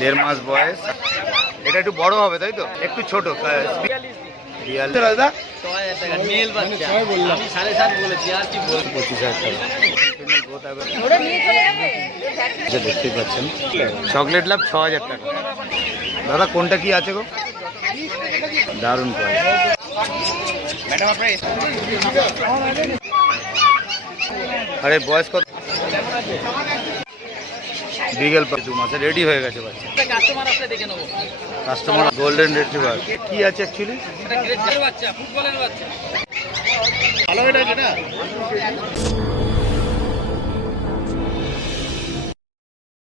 দেড় মাস বয়স। এটা একটু বড় হবে তাই তো, একটু ছোট। দাদা 25,000 টাকা দেখতেই পাচ্ছেন। চকলেট লাভ 6,000 টাকা। দাদা কোনটা কি আছে গো? দারুণ আরে বয়স কত? বিকেল 2 মাসে রেডি হয়ে গেছে বাচ্চা। কাস্টমার গোল্ডেন রিট্রিভার কি আছে অ্যাকচুয়ালি? ভালো এটা যেটা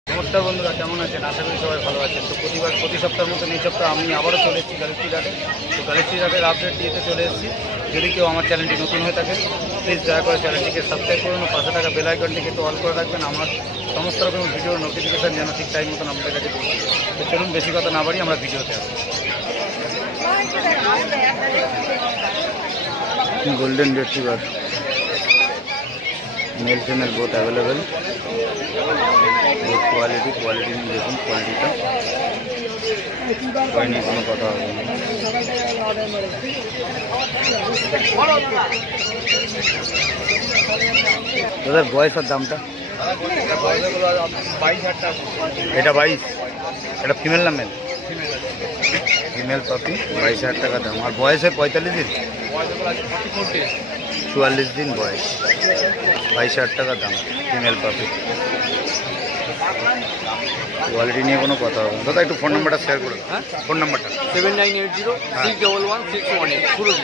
নমস্কার বন্ধুরা, কেমন আছেন? আশা করি সবাই ভালো আছেন। তো প্রতি সপ্তাহের মতন এই সপ্তাহে আমি আবারও চলে এসেছি গ্যালাক্সি ঘাটে। তো গ্যালাক্সি ঘাটের আপডেট দিতে চলে এসেছি। যদি কেউ আমার চ্যানেলটি নতুন হয়ে থাকে প্লিজ দয়া করে চ্যানেলটিকে সাবস্ক্রাইব করুন ও পাশে থাকা বেল আইকনটিকে একটু অল করে রাখবেন। আমার সমস্ত রকম ভিডিওর নোটিফিকেশান যেন ঠিক টাইম মতন আপনাদের কাছে পৌঁছে। তো চলুন বেশি কথা না বাড়ি আমরা ভিডিওতে আসি। Golden retriever mail female both available. বহুত কোয়ালিটি নিয়ে দেখুন, কোয়ালিটিটা ভয় নিয়ে কোনো কথা হবে না। দাদার বয়স আর দামটা? এটা 22। এটা ফিমেল না মেল? ফিমেল পাপি, 22,000 টাকা দাম। আর বয়স হয় 45 দিন, 44 দিন বয়স, 22,000 টাকা দাম ফিমেল পাপি। কোয়ালিটি নিয়ে কোনো কথা হবে না। দাদা একটু ফোন নাম্বারটা শেয়ার করে দাও। হ্যাঁ, ফোন নাম্বারটা 7980611618।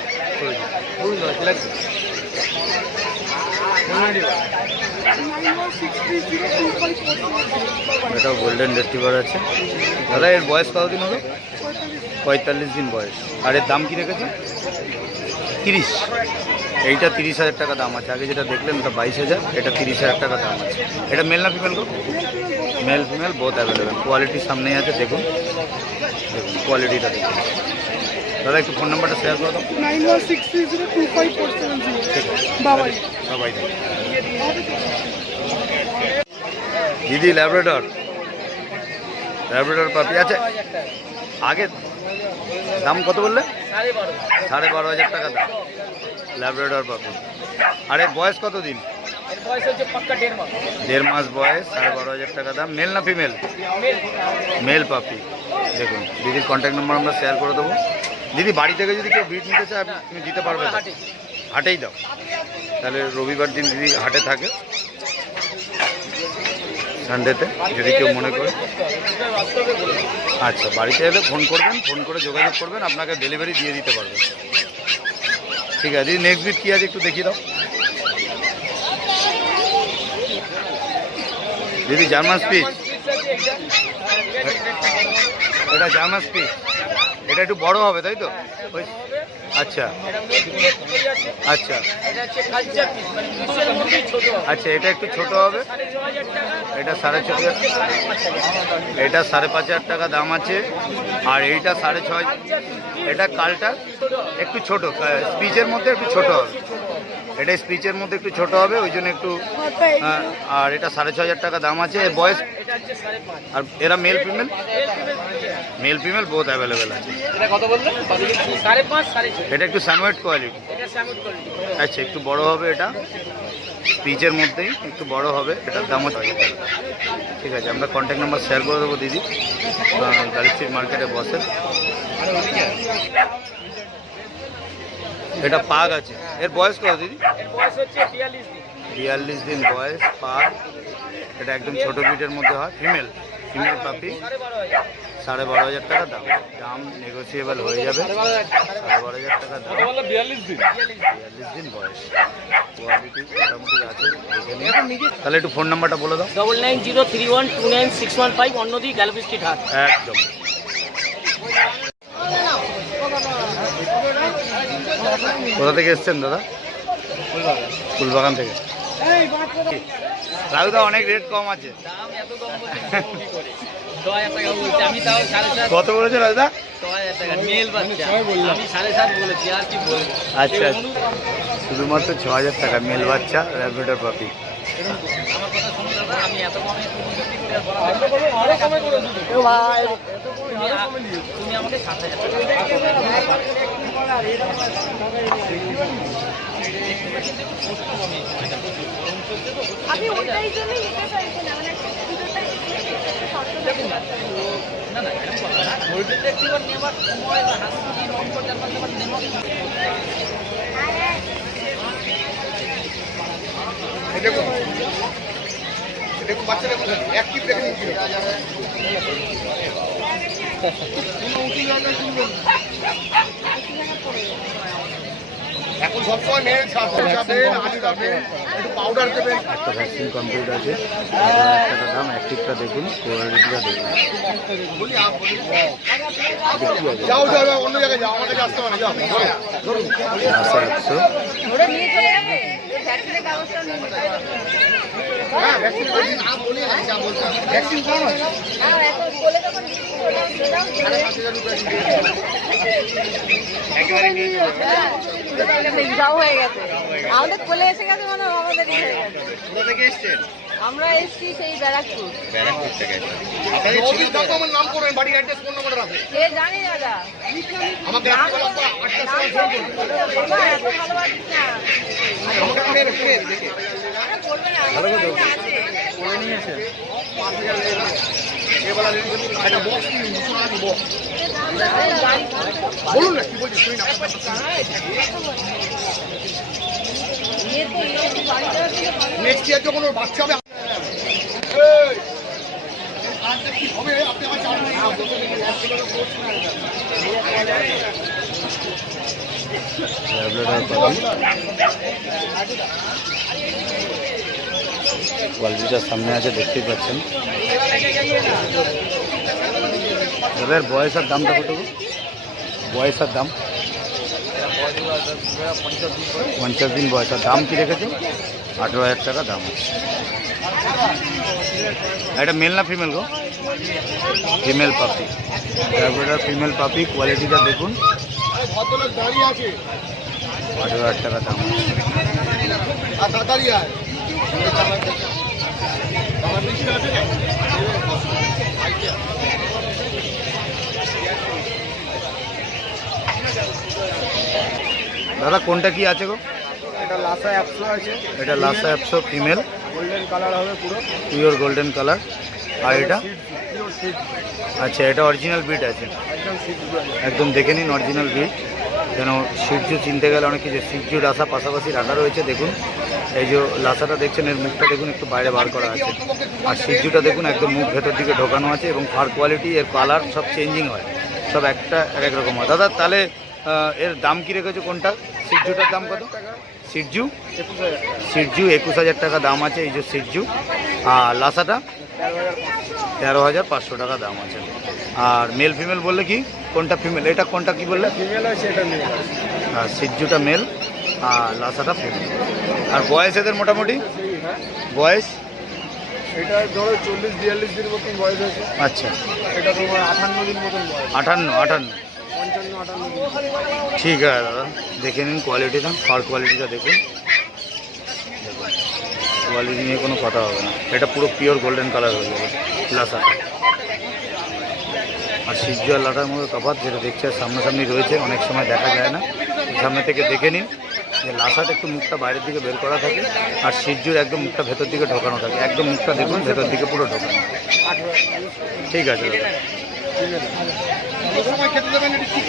এটাও গোল্ডেন রিট্রিভার আছে। দাদা এর বয়স কতদিন হলো? 45 দিন বয়স। আর এর দাম কি রেখেছে? 30। এইটা 30,000 টাকা দাম আছে। আগে যেটা দেখলেন ওটা 22,000, এটা 30,000 টাকা দাম আছে। এটা মেল না ফিমেল গো? Male female both available. Quality সামনেই আছে, দেখুন কোয়ালিটিটা দেখুন। দাদা একটু ফোন নাম্বারটা শেয়ার করে দাও। 9163025470। ঠিক আছে, বাবাই বাবাই। দিদি ল্যাব্রাডর পাপি আছে। আগে দাম কত বললে? 12,500 টাকা দাম ল্যাব্রাডর পাপি। আর এর বয়স কত দিন? দেড় মাস বয়স, 12,500 টাকা দাম। মেল না ফিমেল? মেল পাপি। দেখুন দিদির কন্ট্যাক্ট নাম্বার আমরা শেয়ার করে দেবো। দিদি বাড়ি থেকে যদি কেউ ব্রিড নিতে চায় তুমি দিতে পারবে? হাটেই দাও। তাহলে রবিবার দিন দিদি হাটে থাকে, সানডেতে যদি কেউ মনে করে। আচ্ছা, বাড়িতে এলে ফোন করবেন, ফোন করে যোগাযোগ করবেন, আপনাকে ডেলিভারি দিয়ে দিতে পারবে। ঠিক আছে দিদি, নেক্সট বিট কী আছে একটু দেখিয়ে দাও। দিদি জার্মান স্পিচ, এটা জার্মান স্পিচ। এটা একটু বড় হবে তাই তো? আচ্ছা আচ্ছা আচ্ছা, এটা একটু ছোট হবে। এটা 6,500, এটা 5,500 টাকা দাম আছে। আর এইটা 6,500। এটা কালটা একটু ছোট, স্পিচের মধ্যে একটু ছোট হবে। এটা স্পিচের মধ্যে একটু ছোট হবে, ওই জন্য একটু। আর এটা 6,500 টাকা দাম আছে। এর বয়স? আর এরা male female? Mail female both available আছে। এটা একটু স্যামুয়েট কোয়ালিটি। আচ্ছা, একটু বড় হবে। এটা স্পিচের মধ্যেই একটু বড় হবে। এটার দাম হচ্ছে। ঠিক আছে, আমরা কন্ট্যাক্ট নাম্বার শেয়ার করে দেবো। দিদি গ্যালাক্সি মার্কেটে বসে। এটা পাগ আছে। এর বয়স কত দিদি? 42 দিন বয়স, পাগ। এটা একদম ছোট ব্রিডের মধ্যে হয়, ফিমেল পাপি। 12,500 টাকা দাম। দাম নেগোসিয়েবল হয়ে যাবে। 12,500 টাকা দাম। 42 দিন বয়স, কোয়ালিটি মোটামুটি আছে। তাহলে একটু ফোন নাম্বারটা বলে দাও। 9903129615, অন্যদিকে গ্যালাক্সি স্ট্রিট হাট। একদম। কোথা থেকে এসছেন দাদা? ফুলবাগান থেকে। রাহুদা অনেক রেট কম আছে। কত বলেছে রাহুদা? আচ্ছা, শুধুমাত্র 6,000 টাকা মেল বাচ্চা ল্যাব্রাডর পাপি। তুমি আমাকে 7,000 আপনি ওইটাই জন্যই নিতে চাইছেন না, মানে না না এরকম কথা না, গোল্ডেন রেট্রিভার নেওয়ার সময় বা হাসপাতাল নন করতে নেওয়ার দেখুন বাচ্চারা অ্যাক্টিভ রেখে দিচ্ছিল এখন সবসময় মেয়ে একটু পাউডার দেবেন। একটা ভ্যাকসিন কমপ্লিট আছে, একটা দাম, অ্যাক্টিভটা দেখুন, কোয়ালিটিটা দেখুন। যাও যাও যাও অন্য জায়গায় যাও, আমাদের আসতে পারে যাও ধরুন 100 ওরা নিয়ে চলে যাবে, ভ্যাকসিনের কাগজটা নিয়ে নিতে হবে। হ্যাঁ ভ্যাকসিন না বলি যা বলতে ভ্যাকসিন কোন হয় হ্যাঁ এখন বলে তখন একেবারে নিয়ে যাও হয়ে গেছে, আমাদের কোলে এসে গেছে, মানে আমাদের হয়ে গেছে। কোথা থেকে এসছেন? আমরা এসছি সেই ব্যারাকপুর। ব্যারাকপুর থেকে। আপনাদের অফিস দাও তো আমার নাম করবেন, বাড়ির অ্যাড্রেস ফোন নাম্বার আছে। সে জানি দাদা, আমাকে রাত্রিবেলা 8টার সময় ফোন করবেন। বাবা, এত ভালোবাসিস না। আমাকে ফের দেখে আরে বলবে না, আমার বাড়িতে আছে। করে নিয়ে এসে এবেলা রেডি করুন। একটা বক্স কিনুন, 200 টাকা দিয়ে বক্স। বলুন না কি বলছি শুনি না। নেক্সট ইয়ার যখন ওর বাচ্চা হবে কি হবে আপনি আমার চার কোয়ালিটিটার সামনে আছে, দেখতেই পাচ্ছেন। এবার বয়সের দামটা কত? বয়সের দাম 50 দিন বয়স। আর দাম কি রেখেছে? 18,000 টাকা দাম আছে। এটা মেল না ফিমেল গো? ফিমেল পাপি। তারপরে ফিমেল পাপি, কোয়ালিটিটা দেখুন। ভদ্রলোক দাঁড়িয়ে আছে 18,000 টাকা দাম আছে। আর তাড়াতাড়ি আয় আমার বেশি আছে না দাদা কোনটা কি আছে গো? এটা লাসা 100 আছে, এটা লাসা 100 ফিমেল, গোল্ডেন কালার হবে পুরো পিওর গোল্ডেন কালার। আর এটা পিওর সিড আচ্ছা, এটা অরিজিনাল বিট আছে, একদম সিড একদম দেখে নিন অরিজিনাল বিট। যেন সিরজু চিনতে গেলে অনেক কিছু সিরজু লাসা পাশাপাশি রাখা রয়েছে। দেখুন এই যে লাসাটা দেখছেন, এর মুখটা দেখুন একটু বাইরে বার করা আছে। আর সিরজুটা দেখুন একদম মুখ ভেতর দিকে ঢোকানো আছে, এবং ফার কোয়ালিটি, এর কালার সব চেঞ্জিং হয়, সব একটা এক এক রকম হয়। দাদা তাহলে এর দাম কি রেখেছো কোনটা? সিরজুটার দাম কত? সিরজু 21,000 টাকা দাম আছে, এই যে সিরজু। আর লাসাটা 13,500 টাকা দাম আছে। আর মেল ফিমেল বললে কি কোনটা ফিমেল? এটা কোনটা কি বললে? ফিমেল আছে, এটা মেল আছে। আর সিরজুটা মেল আর লাসাটা ফিমেল। আর বয়স এদের মোটামুটি বয়স? এটা ধরো 40-42 দিন মতন বয়স আছে। আচ্ছা, এটা তোমার 58 দিন মতন বয়স, 58 55-58 দিন। ঠিক আছে দাদা, দেখে নিন কোয়ালিটিটা, ফার কোয়ালিটিটা দেখুন। কোয়ালিটি নিয়ে কোনো কথা হবে না, এটা পুরো পিওর গোল্ডেন কালার হয়ে যাবে লাসাটা। আর সিরজু আর লাটার মধ্যে তফাৎ যেটা দেখছে সামনাসামনি রয়েছে, অনেক সময় দেখা যায় না। সামনে থেকে দেখে নিন যে লাসাটা একটু মুখটা বাইরের দিকে বের করা থাকে, আর সিরজুর একদম মুখটা ভেতর দিকে ঢোকানো থাকে। একদম মুখটা দেখুন ভেতর দিকে পুরো ঢোকানো। ঠিক আছে দাদা। সময় খেতে দেবেন এটা ঠিক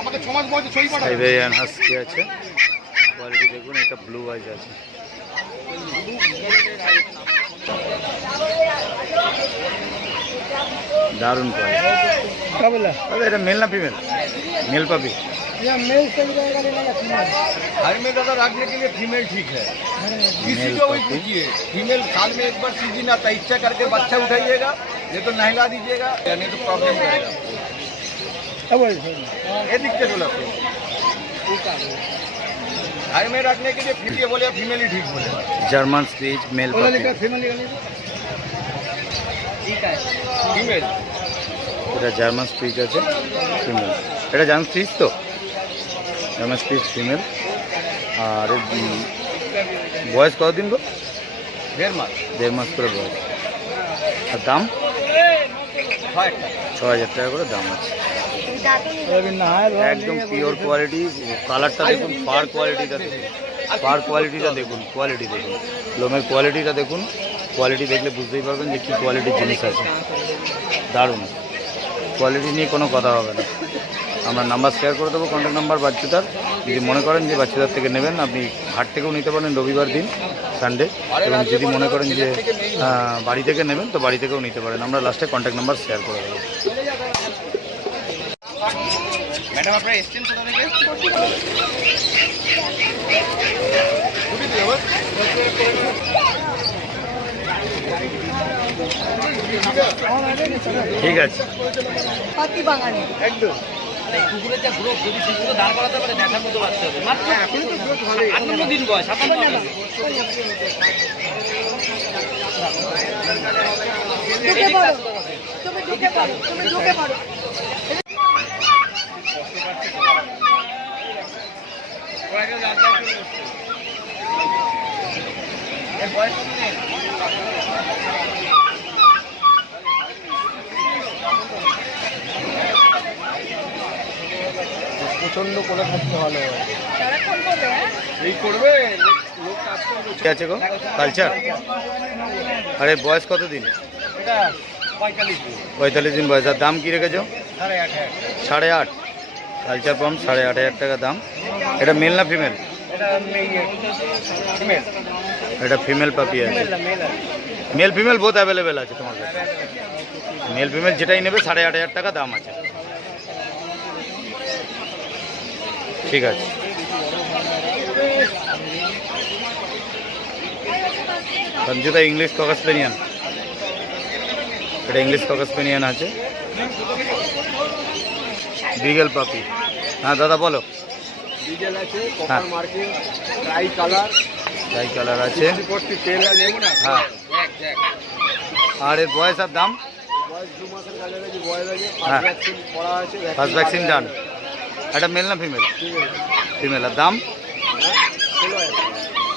আমাকে 6 মাস বয়সে ছবি পাঠাবে। সাইবেরিয়ান হাস্কি আছে, কোয়ালিটি দেখুন। এটা ব্লু আইজ আছে। दारुण क्या बोला? अरे এটা মেল না ফিমেল? मेल पापी। ये मेल सही रहेगा लेना फीमेल? घर में ज़्यादा रखने के लिए फीमेल ठीक है। किसी को भी पूछिए, फीमेल साल में एक बार सीजन आता है, इच्छा करके बच्चा उठाइएगा, नहीं तो नहला दीजिएगा, या नहीं तो प्रॉब्लम करेगा। ये दिक्कत बोला घर में रखने के लिए फिर ये बोले फीमेल ही ठीक बोले। जर्मन स्पीच मेल पापी। ठीक है फीमेल এটা জার্মান স্পিচ আছে ফিমেল। এটা জার্মান স্পিচ তো, জার্মান স্পিচ ফিমেল। আর বয়স কতদিন গো? 1.5 মাস 1.5 মাস করে বয়স। আর দাম 6,000 টাকা করে দাম আছে। একদম পিওর কোয়ালিটি। কালারটা দেখুন, ফার কোয়ালিটিটা দেখুন, ফার কোয়ালিটিটা দেখুন, কোয়ালিটি দেখুন, লোমের কোয়ালিটিটা দেখুন। কোয়ালিটি দেখলে বুঝতেই পারবেন যে কী কোয়ালিটির জিনিস আছে। দারুণ কোয়ালিটি নিয়ে কোনো কথা হবে না। আমরা নাম্বার শেয়ার করে দেবো, কন্ট্যাক্ট নাম্বার বাচ্চুদার। যদি মনে করেন যে বাচ্চুদার থেকে নেবেন, আপনি হাট থেকেও নিতে পারেন রবিবার দিন, সানডে। এবং যদি মনে করেন যে বাড়ি থেকে নেবেন তো বাড়ি থেকেও নিতে পারেন। আমরা লাস্টে কন্ট্যাক্ট নাম্বার শেয়ার করে দেবো। ম্যাডাম আপনারা এসছেন কোথা থেকে? ঠিক আছে। হাতি বাগানে এই কুকুরের যা গ্রোথ, যদি কুকুরে দাঁড় করাতে পারে দেখার মতো বাচ্চা হবে। মাত্র 58 দিন বয়স, 57 দিন। ঢুকে পড়ো, তুমি ঢুকে পড়ো, তুমি ঢুকে পড়ো। প্রচন্ড করে থাকতে ভালো হয়। সারাক্ষণ করবে, হ্যাঁ? এই করবে লোক কাজ করবে। ঠিক আছে গো, কালচার। আরে বয়স কত দিন? এটা 45 দিন 45 দিন বয়স। আর দাম কী রেখেছো? 8.5 8.5। কালচার পাম্প 8.5 টাকা দাম। এটা মেল না ফিমেল? এটা ফিমেল এটা ফিমেল পাপি আছে। মেল ফিমেল বোথ অ্যাভেলেবেল আছে তোমার কাছে। মেল ফিমেল যেটাই নেবে 8.5 টাকা দাম আছে। ঠিক আছে। সঞ্জিতা ইংলিশ ককাসপেনিয়ান। এটা ইংলিশ ককাসপেনিয়ান আছে। বিগেল পাপি। হ্যাঁ দাদা বলো। ডিজেল আছে, হ্যাঁ। Copper marking, try colour, try colour আছে। 40 তেল আছে না। হ্যাঁ। আর এর বয়স আর দাম? বয়স 2 মাসের কাছাকাছি বয়স আছে। হ্যাঁ। ফার্স্ট ভ্যাকসিন করা আছে। ফার্স্ট ভ্যাকসিন ডান। এটা মেল না ফিমেল? ফিমেল। আর দাম?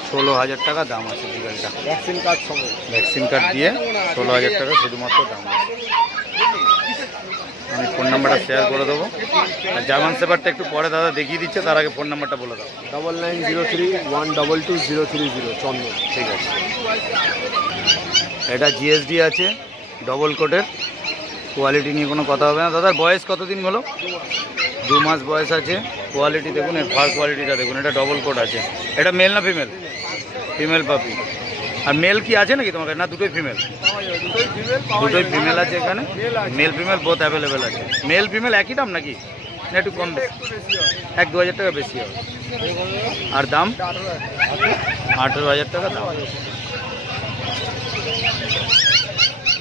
16,000 টাকা দাম আছে বিকেলটা। ভ্যাকসিন কার্ড সমেত। ভ্যাকসিন কার্ড দিয়ে 16,000 টাকা শুধুমাত্র দাম আছে। আমি ফোন নাম্বারটা শেয়ার করে দেবো। আর জার্মান শেপার্ডটা একটু পরে দাদা দেখিয়ে দিচ্ছে, তার আগে ফোন নাম্বারটা বলে দাও। 9903 122 030 চন্দন। ঠিক আছে। এটা জিএসডি আছে, ডবল কোটের। কোয়ালিটি নিয়ে কোনো কথা হবে না। দাদার বয়স কতদিন হলো? 2 মাস বয়স আছে। কোয়ালিটি দেখুন, এর ফার কোয়ালিটিটা দেখুন। এটা ডবল কোট আছে। এটা মেল না ফিমেল? ফিমেল পাপি। আর মেল কি আছে নাকি তোমার কাছে? না দুটোই ফিমেল? দুটোই ফিমেল আছে এখানে। মেল ফিমেল বোথ অ্যাভেলেবেল আছে। মেল ফিমেল একই দাম নাকি? না একটু কম বেশি? 1-2 হাজার টাকা বেশি হবে। আর দাম? 18,000 টাকা দাম।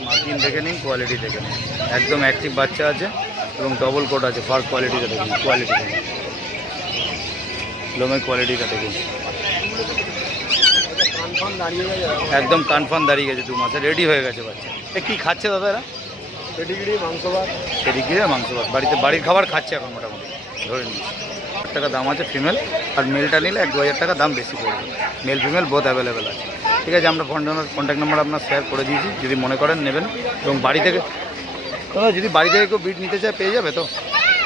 মার্কিন দেখে নিন, কোয়ালিটি দেখে নিন। একদম অ্যাক্টিভ বাচ্চা আছে এবং ডবল কোট আছে। ফার কোয়ালিটিটা দেখুন, কোয়ালিটি দেখুন, লোমের কোয়ালিটিটা দেখুন। একদম কনফার্ম দাঁড়িয়ে গেছে। 2 মাসে রেডি হয়ে গেছে বাচ্চা। এ কী খাচ্ছে দাদা এরা? পেডিগ্রি, মাংস ভাত। পেডিগ্রি আর মাংস ভাত। বাড়ির খাবার খাচ্ছে এখন মোটামুটি, ধরে নিন। 8 টাকা দাম আছে ফিমেল। আর মেলটা নিলে 1-2 হাজার টাকা দাম বেশি পড়বে। মেল ফিমেল বোথ অ্যাভেলেবেল আছে। ঠিক আছে, আমরা কন্ট্যাক্ট নাম্বার আপনার শেয়ার করে দিয়েছি। যদি মনে করেন নেবেন এবং বাড়ি থেকে যদি বাড়ি থেকে কেউ ব্রিড নিতে চায় পেয়ে যাবে তো।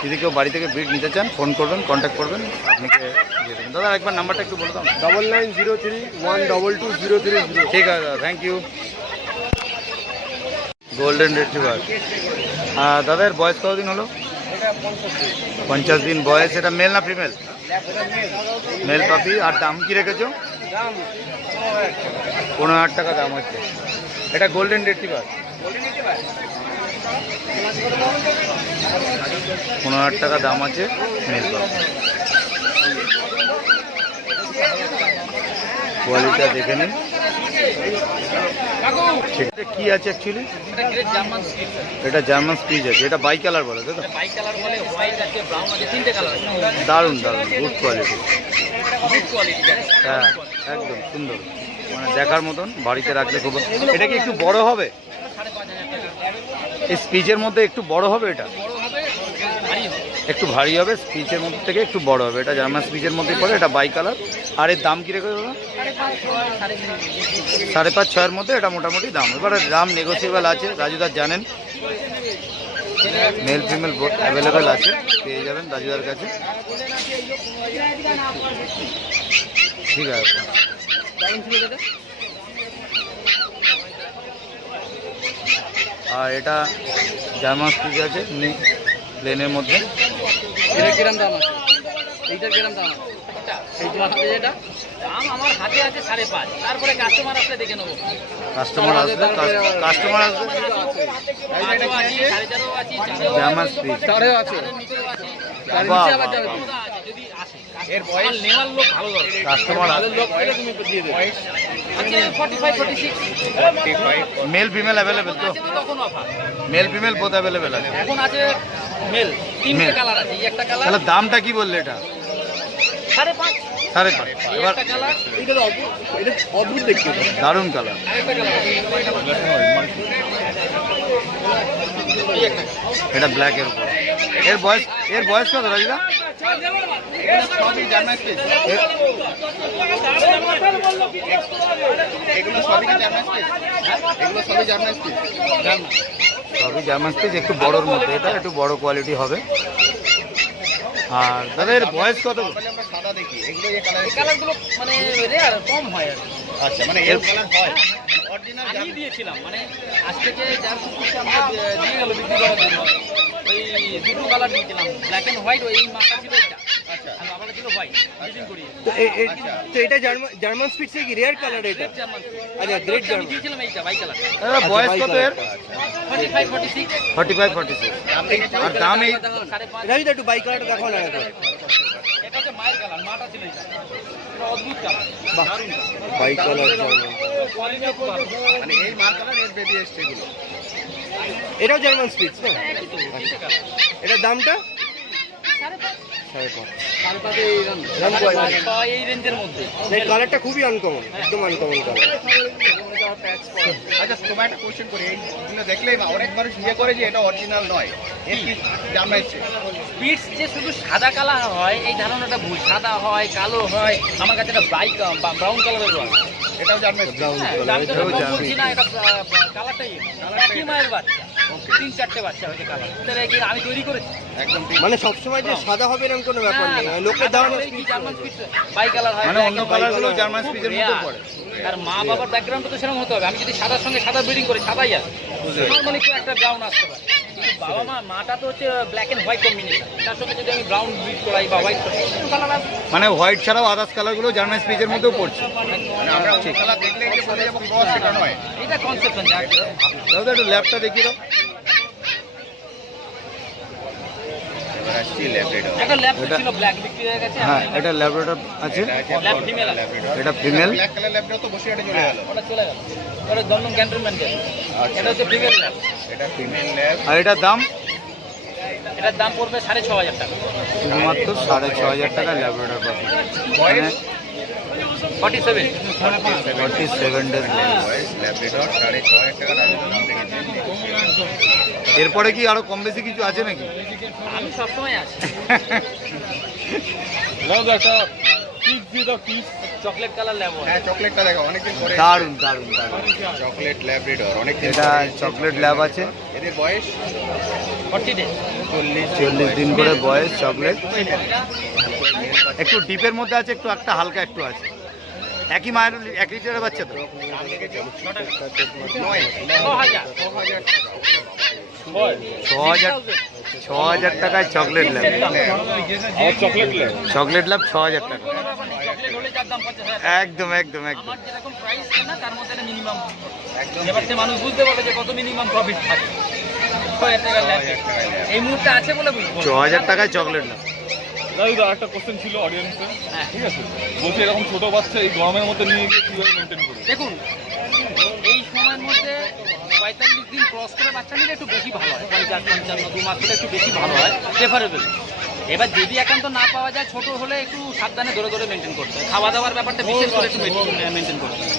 যদি কেউ বাড়ি থেকে ব্রিড নিতে চান ফোন করবেন, কন্ট্যাক্ট করবেন, আপনাকে দিয়ে দেবেন। দাদা একবার নাম্বারটা একটু বলে দাও। 9903 122 030। ঠিক আছে দাদা, থ্যাংক ইউ। Golden retriever. দাদা এর বয়স কতদিন হলো? 50 দিন বয়স। এটা মেল না ফিমেল? মেল পাপি। আর দাম কি রেখেছো? 15,000 টাকা দাম হচ্ছে। এটা গোল্ডেন রিট্রিভার। 15,000 টাকা দাম আছে মেল পাপি। কোয়ালিটিটা দেখে নিন। ঠিক আছে, কি আছে অ্যাকচুয়ালি? এটা গ্রেট জার্মান স্পিচ। এটা জার্মান স্পিচ আছে। এটা বাই কালার বলে তাই তো? বাই কালার বলে, হোয়াইট আছে, ব্রাউন আছে, 3টে কালার আছে। দারুণ দারুণ, গুড কোয়ালিটি। Good quality. হ্যাঁ একদম সুন্দর, মানে দেখার মতন। বাড়িতে রাখলে খুব। এটা কি একটু বড় হবে? 5,500 টাকা। এই স্পিচের মধ্যে একটু বড় হবে এটা, বড় হবে, ভারী হবে। একটু ভারী হবে, স্পিচের মধ্যে থেকে একটু বড় হবে। এটা জার্মান স্পিচের মধ্যে পড়ে, এটা বাই কালার। আর এর দাম কী রেখে দাদা? 5.5-6-এর মধ্যে এটা মোটামুটি দাম। এবারে দাম নেগোসিয়েবল আছে, রাজুদার জানেন, মেল ফিমেল অ্যাভেলেবেল আছে, পেয়ে যাবেন রাজুদার কাছে। ঠিক আছে, আর এটা জার্মান স্পিচ আছে প্লেনের মধ্যে। এটা কিরম দাম আছে? এইটার কিরম দাম আছে? এই তোমার হাতে যেটা দাম আমার হাতে আছে 5.5, তারপরে কাস্টমার আসলে দেখে নেবো। কাস্টমার আসবে, কাস্টমার আসবে। জার্মান স্পিচ বাহ, যদি আসে এর বয়স নেওয়ার লোক ভালো দরকার। কাস্টমার ভালো লোক পেলে তুমি দিয়ে দেবে। আচ্ছা 45-46 মেল ফিমেল অ্যাভেলেবেল তো? আছে তো তখন offer. Mail female both available আছে। এখন আছে মেল, 3টে Male। কালার আছে। এই একটা কালার তাহলে দামটা কি বললে? এটা 5.5, 5.5। এই এবার একটা কালার, এটা তো অদ্ভুত দেখতে। দারুণ কালার। আরেকটা কালার এই একটা এটা ব্ল্যাকের উপর। এর বয়স কত রাজিদা? সবই জার্মান স্পিচ, এগুলো সবই কি জার্মান স্পিচ? এগুলো সবই জার্মান স্পিচ। সবই জার্মান স্পিচ, একটু বড়োর মধ্যে। এটা একটু বড় কোয়ালিটি হবে। আর দাদা এর বয়স কত? নরমালি আমরা সাদা দেখি, এগুলো এই কালার। এই কালারগুলো মানে রেয়ার, কম হয় আর কি। আচ্ছা, মানে এর কালার হয় অরিজিনাল আমি দিয়েছিলাম মানে আজ থেকে যার কুকুরকে আমরা দিয়ে গেল বিক্রি করার জন্য, ওই দুটো কালার দিয়েছিলাম, ব্ল্যাক এন্ড হোয়াইট। ওই মাথা ছিল এটা, আচ্ছা আর বাবাটা ছিল হোয়াইট, ব্রিডিং করিয়ে। তো এটা জার্মান স্পিচ কি রেয়ার কালার এটা? জার্মান আচ্ছা, গ্রেট আমি জার্মান। দিয়েছিলাম এইটা হোয়াইট কালার, বয়স কত এর? 45-46। 45-46। আর দাম এই 5.5। রাজুদা একটু বাই কালারটা দেখাও না এটা। এটা হচ্ছে মায়ের কালার, মাটা ছিল এটা। এটা অদ্ভুত কালার, বাহ, দারুণ কালার, বাই কালার জার্মান। কোয়ালিটিও খুব ভালো। মানে এই মার কালার এর বেবি এসছে এগুলো। এটাও জার্মান স্পিচ না? একই তো, তিনটে কালার। এটার দামটা 5.5। 5.5। দাম কয়? 5.5 এই রেঞ্জের মধ্যে। এই কালারটা খুবই আনকমন, একদম আনকমন কালার। আচ্ছা, তোমার একটা কোশ্চেন করি, এইগুলো দেখলেই অনেক মানুষ ইয়ে করে যে এটা অরিজিনাল নয়, এর কি জার্মান স্পিচ? পিটস যে শুধু সাদা কালার হয় এই ধারণাটা ভুল। সাদা হয়, কালো হয়, আমার কাছে একটা ব্রাউন কালারের হয়। এটাও জার্মান স্পিচ। আমি তো এটাও কম জানি। বলছি না, এটা কালারটাই একই মায়ের বাচ্চা, 3-4টে বাচ্চা হয়েছে কালার। এটা কি আমি তৈরি করেছি? একদম ঠিক। মানে সবসময় যে সাদা হবে এরকম কোনো ব্যাপার নেই, লোকের সাদা ধারণা হলেই কি জার্মান স্পিচ বাই কালার হয়, মানে black অন্য and white কালারগুলো কালার। জার্মান স্পিচের মধ্যে পড়ে। আর মা বাবার ব্যাকগ্রাউন্ড তো সেরকম হতে হবে। আমি যদি সাদার সঙ্গে সাদা ব্রিডিং করি, সাদাই আছে, নর্মালি কেউ একটা ব্রাউন আসতে পারে। কিন্তু বাবা মাটা তো হচ্ছে ব্ল্যাক এন্ড হোয়াইট কম্বিনেশন, তার সঙ্গে যদি আমি ব্রাউন ব্রিড করাই বা হোয়াইট করাই, কালার আসবে। মানে হোয়াইট ছাড়াও আদার্স কালারগুলো জার্মান স্পিচের মধ্যেও পড়ছে। মানে আমরা অন্য কালার দেখলেই যে বলে যাবো ক্রস, এটা নয়। এটা কনসেপশন যা দাদা একটু ল্যাবটা দেখিয়ে দাও। এবার আসছি ল্যাব্রাডর। একটা ল্যাব এটা- ছিল ব্ল্যাক বিক্রি হয়ে গেছে। হ্যাঁ, এটা ল্যাবরেটর আছে, ল্যাব ফিমেল আছে, এটা ফিমেল। ব্ল্যাক কালার ল্যাব্রাডর তো বসে এটা চলে গেল। ওটা চলে গেল, ওটা দমদম ক্যান্টনমেন্টে। এটা হচ্ছে ফিমেল ল্যাব, এটা ফিমেল ল্যাব। আর এটার দাম এটার দাম পড়বে 6,500 টাকা। শুধুমাত্র 6,500 টাকা ল্যাবরেটর পাবে। বয়স 47। 47 ডেজ। বয়স ল্যাব্রাডর 6,500 টাকা দাম রেখেছেন। এরপরে কি আরো কম বেশি কিছু আছে নাকি? আমি সবসময় আছি। Chocolate colour lab. হ্যাঁ, চকলেটটা দেখো, অনেকদিন পরে। দারুণ দারুণ দারুণ। চকলেট ল্যাব্রাডর অনেকদিন এটা পরে। চকলেট ল্যাব আছে, এদের বয়স 40 ডে। 40 দিন করে বয়স চকলেট। একটু ডিপের মধ্যে আছে, একটু একটা হালকা একটু আছে। একই মায়ের, এক লিটারের বাচ্চা তো। 6,000 টাকায় চকলেট ল্যাব। চকলেট ল্যাব 6,000 টাকা। চকলেট হলে যার দাম 50,000। একদম একদম একদম। আমার যেরকম প্রাইস না তার মধ্যে একটা মিনিমাম, এবার সে মানুষ বুঝতে পারবে যে কত মিনিমাম প্রফিট থাকে। 6,000 টাকা ল্যাব এই মুহূর্তে আছে বলে বুঝবো। 6,000 টাকায় চকলেট ল্যাব। দাদা একটা কোশ্চেন ছিল অডিয়েন্সে, হ্যাঁ। ঠিক আছে? বলছি এরকম ছোট বাচ্চা এই গরমের মধ্যে নিয়ে গিয়ে কিভাবে মেনটেন করবে? দেখুন এই সময়ের মধ্যে 45 দিন ক্রস করে বাচ্চা নিলে একটু বেশি ভালো হয়। 50-55 2 মাস হলে একটু বেশি ভালো হয়, প্রেফারেবল। এবার যদি একান্ত না পাওয়া যায়, ছোট হলে একটু সাবধানে ধরে ধরে মেনটেন করতে হয়। খাওয়া দাওয়ার ব্যাপারটা বিশেষ করে একটু মেনটেন করতে হয়।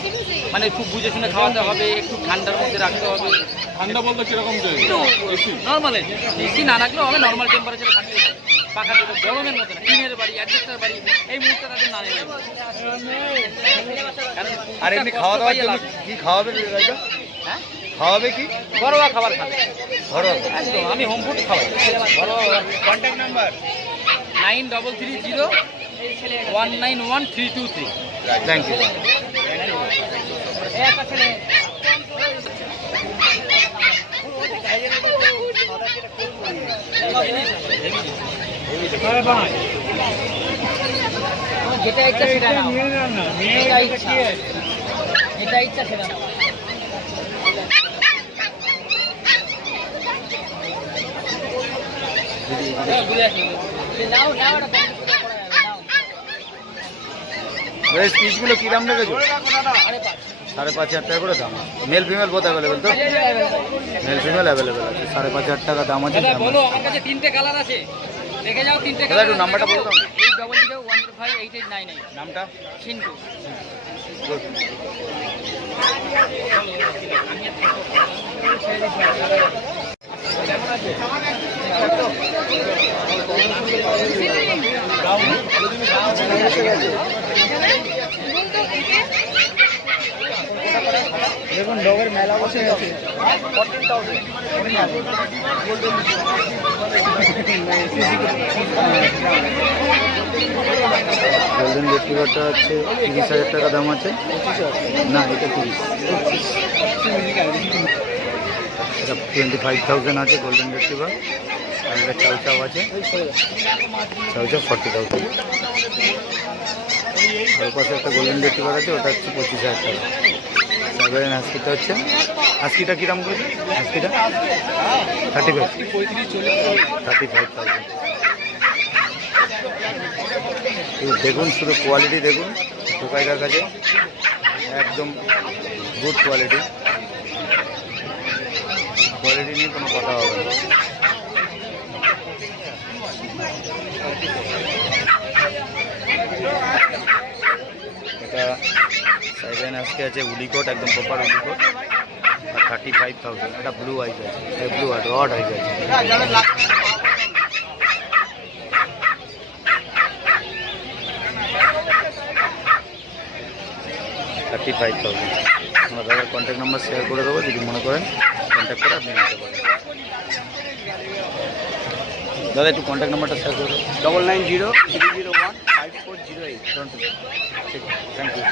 মানে একটু বুঝে শুনে খাওয়াতে হবে, একটু ঠান্ডার মধ্যে রাখতে হবে। ঠান্ডা বলতে কিরকম চাই? একটু নর্মাল এসি না রাখলেও হবে, নর্মাল টেম্পারেচারে থাকলেই হবে। পাখা তো গরমের মতো না, টিনের বাড়ি, অ্যাডজাস্টার বাড়ি, এই মুহূর্তে তাদের না নেই। আর এমনি খাওয়া দাওয়ার জন্য কি খাওয়াবে এটা? হ্যাঁ, খাওয়াবে কি? ঘরোয়া খাবার খাবে ঘরোয়া। একদম, আমি হোম ফুড খাওয়াই। Contact number 9330191323। Thank you. যেটা ইচ্ছা সেটা নাও, যেটা ইচ্ছা, যেটা ইচ্ছা সেটা নাও। স্পিচগুলো কি দাম রেখেছো? 5,500 টাকা করে দাম। মেল ফিমেল বোথ অ্যাভেলেবেল তো? মেল ফিমেল অ্যাভেলেবেল আছে। 5,500 টাকা দাম আছে। দাদা বলো, আমার কাছে 3টে কালার আছে, দেখে যাও 3টে দাদা কালার। একটু নাম্বারটা বলে দাও। 8001058899। নামটা? সিন্টু। দেখুন ডগের মেলা বসে গেছে। গোল্ডেন রেট্রিভারটা হচ্ছে 30,000 টাকা দাম আছে। না, এটা 30। এটা 25,000 আছে গোল্ডেন রেট্রিভার। আর এটা চাউ চাউ আছে, চাউ চাউ 40,000। ওর পাশে একটা গোল্ডেন রেট্রিভার আছে, ওটা হচ্ছে 25,000 টাকা। সাইবেরিয়ান হাস্কিটা হচ্ছে, হাস্কিটা কী দাম করেছে? হাস্কিটা 35,000। দেখুন শুধু কোয়ালিটি দেখুন টোকাইদার কাছে, একদম গুড কোয়ালিটি। কোয়ালিটি নিয়ে কোনো কথা হবে না। এটা সাইবেরিয়ান হাস্কি আছে, উলিকোট, একদম প্রপার উলিকোট। 35,000। এটা ব্লু আইজ আছে, ব্লু আর রড আইজ আছে। 35,000। আমরা দাদার কন্ট্যাক্ট নাম্বার শেয়ার করে দেবো, যদি মনে করেন কন্ট্যাক্ট করে আপনি নিতে পারেন। দাদা একটু কন্ট্যাক্ট নাম্বারটা শেয়ার করে দেবো। 9903015408। ঠিক, থ্যাংক ইউ।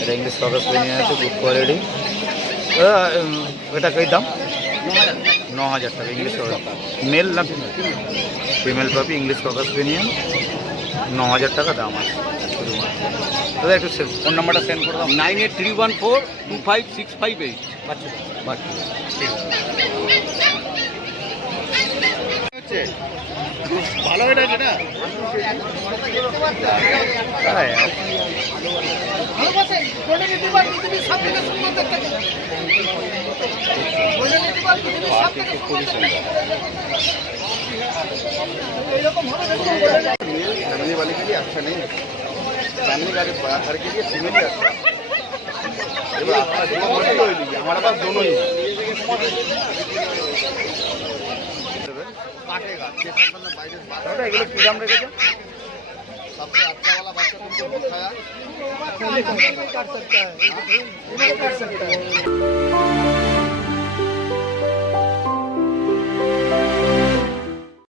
এটা ইংলিশ ফোকাস পেনিয়ে আছে, গুড কোয়ালিটি। এটা কই দাম? 9,000 টাকা ইংলিশ ফোকাস। মেল না ফিমেল? ফিমেল পাবি ইংলিশ ফোকাস পেনিয়ান, 9,000 টাকা দাম আছে। দাদা একটু ফোন নাম্বারটা সেন্ড করে দাও। 9831425658। আচ্ছা ঠিক আছে। ভালো এটা যেটা फैमिली वाले के लिए अच्छा नहीं है, फैमिली वाले हर के लिए फीमेल ही अच्छा है। हमारे पास दोनों ही है। काटेगा 6-7 में 22 এগুলো কী দাম রেখেছো? सबसे अच्छा वाला बच्चा तुमको दिखाया काट सकता है।